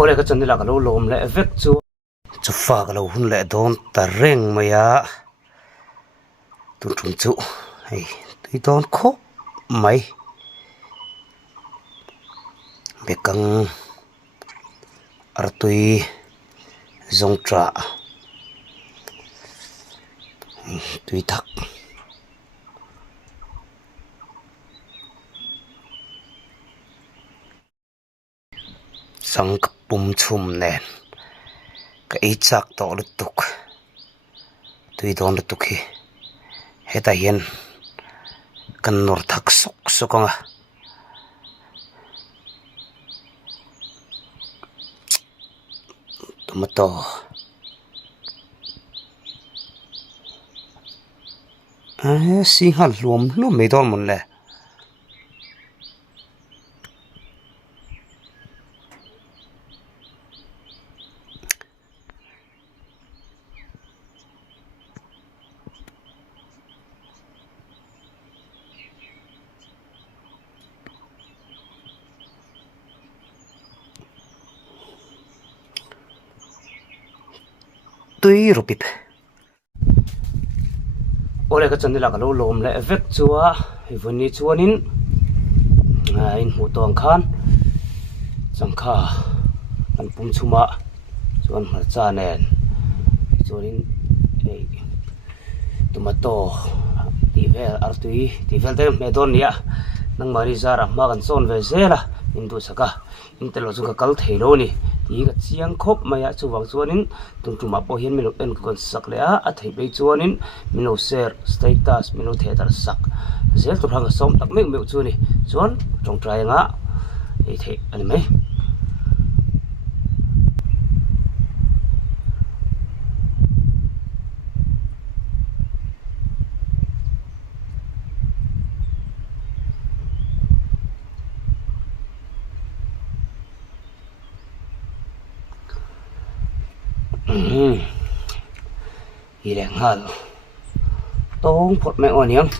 ole ka chan la ka lo lom le vek chu chu fa ka lo hun le don ta reng maya tun tum chu hei tui don kho mai bekang artui zong tra tui thak sang pum chum nen ka ei chak to lutuk tui don lutuk hi heta hian kan nor thak sok sokanga tomato si hal luom mai don mun le tui rupip ole ka chan la ka lo lom le vek chuwa ivani chuanin in hu tong khan changkha an pum chuma chuan mar cha nen chuanin ei tomato tivel artui tivel te me don nia nang mari zara ma kan son ve zela indu saka intelo chu kal theilo ni ti ka chiang khop maya chuwang chuanin tungtuma po hian minu en kon sak le a thei be chuanin minu share status minu theater sak zel tu rang som tak me chu ni chuan tong trai nga ei the ani mai ireng hal tong phot me oniang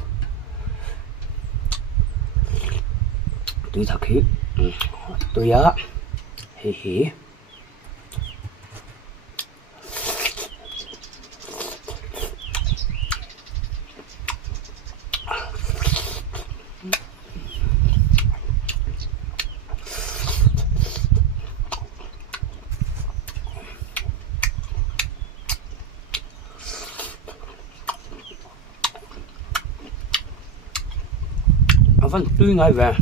tui thak hi tuya hi vẫn tươi ngay về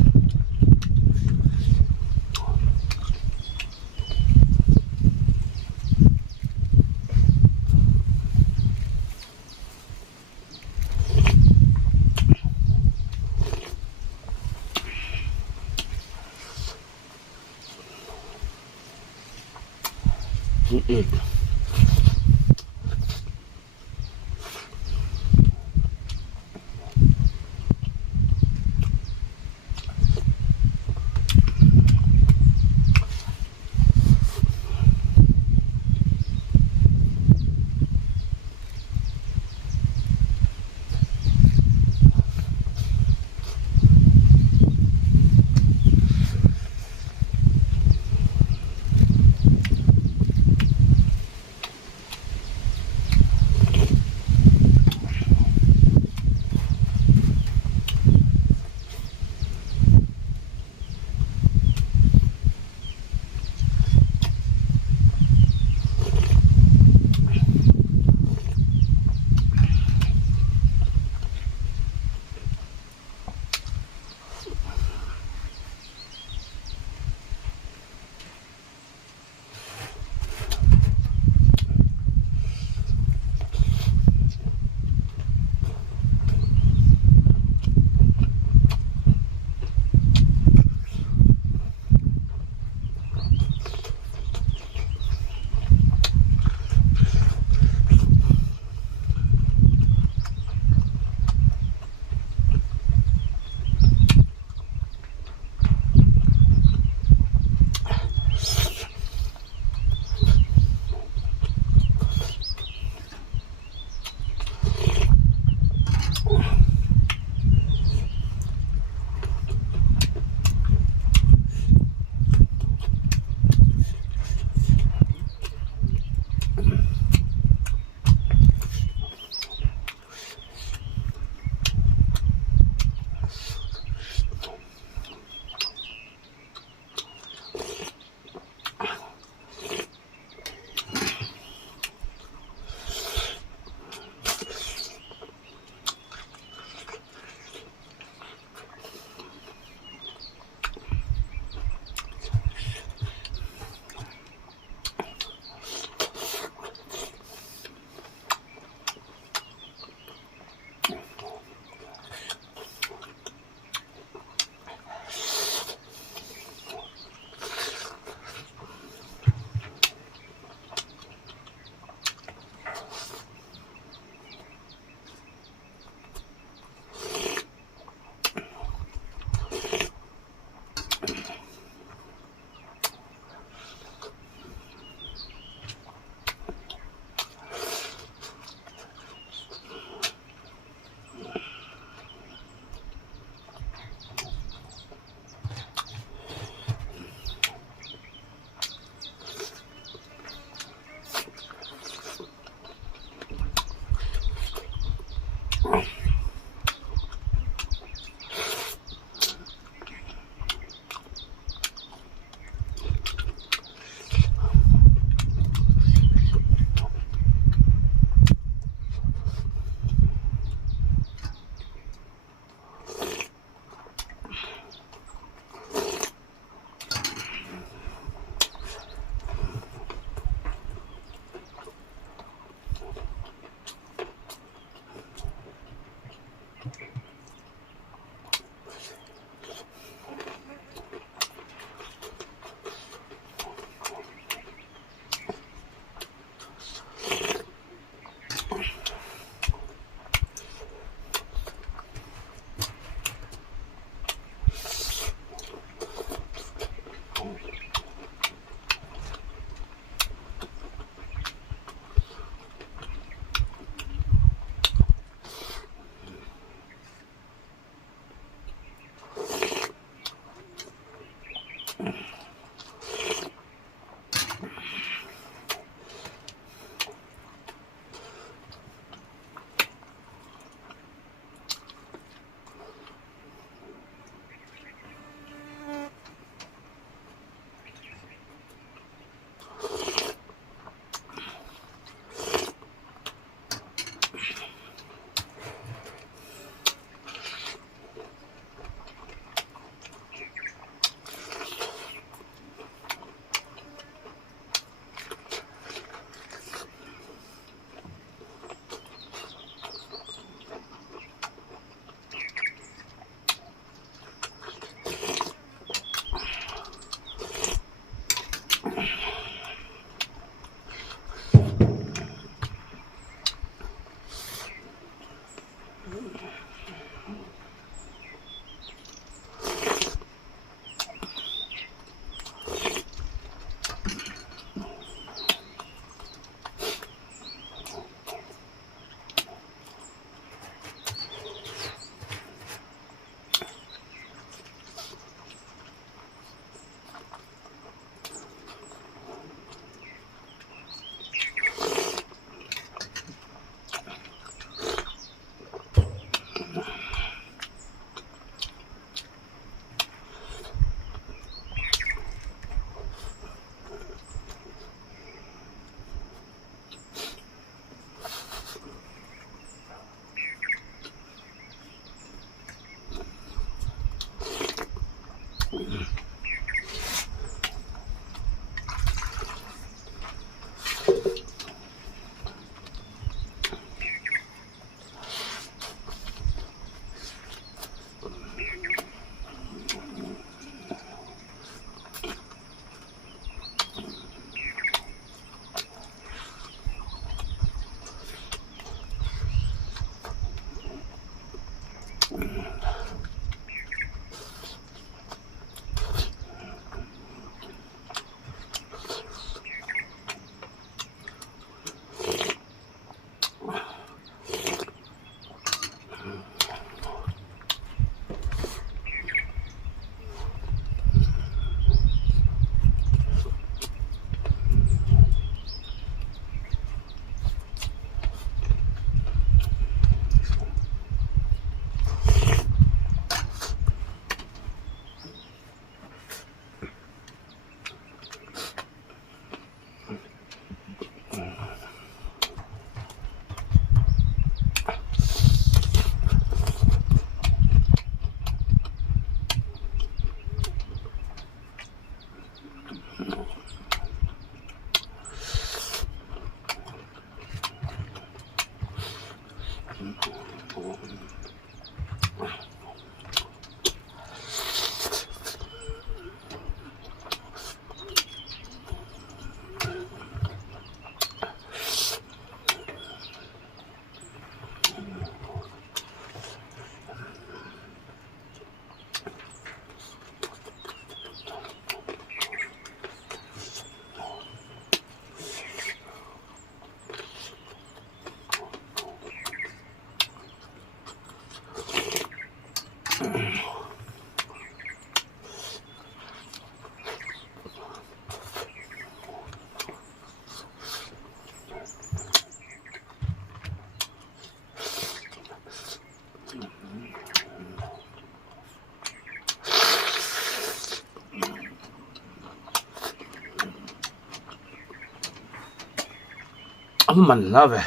Man love it.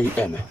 xây em này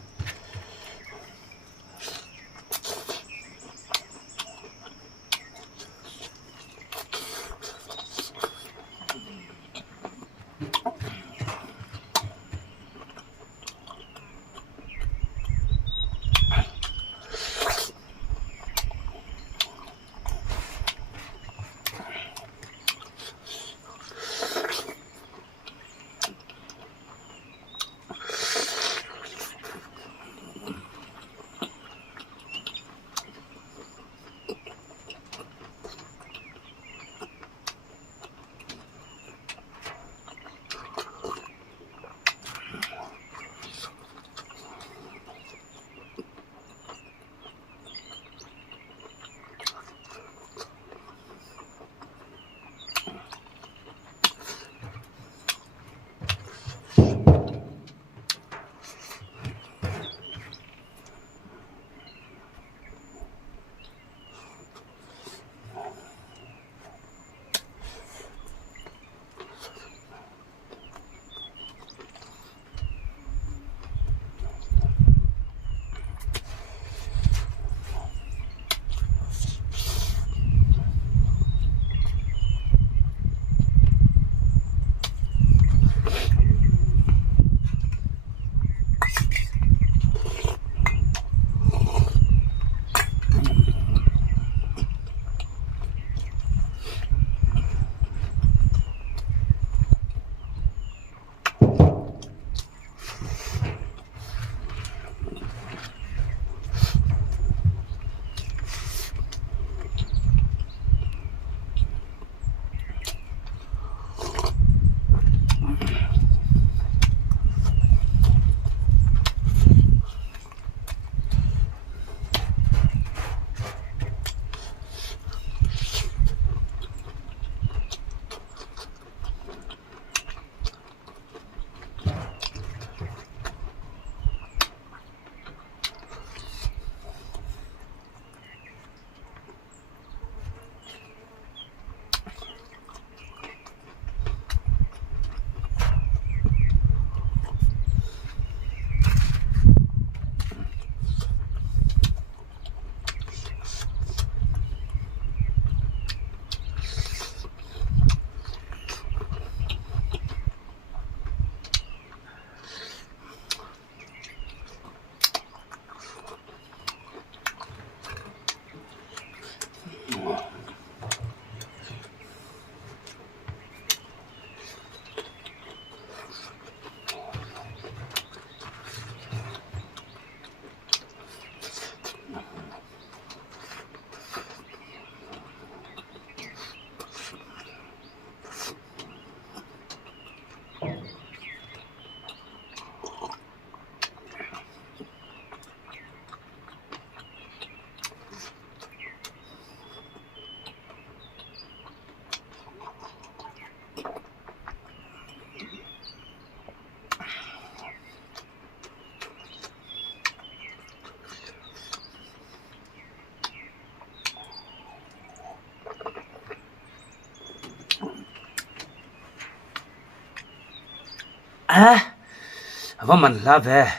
và mình là về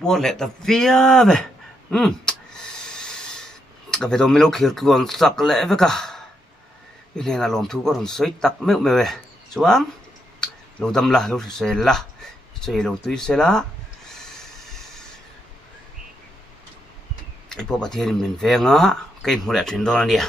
bố lẽ ta phía về cả về tôi mới lúc hiểu luôn sặc lẽ với cả cái này là làm thu có thằng sấy tắc mấy mẹ về xuống lâu tâm là lâu sẽ là chơi lâu túi sẽ là cái bộ bát thiên mình về ngã cái một lẽ chuyện đó là nè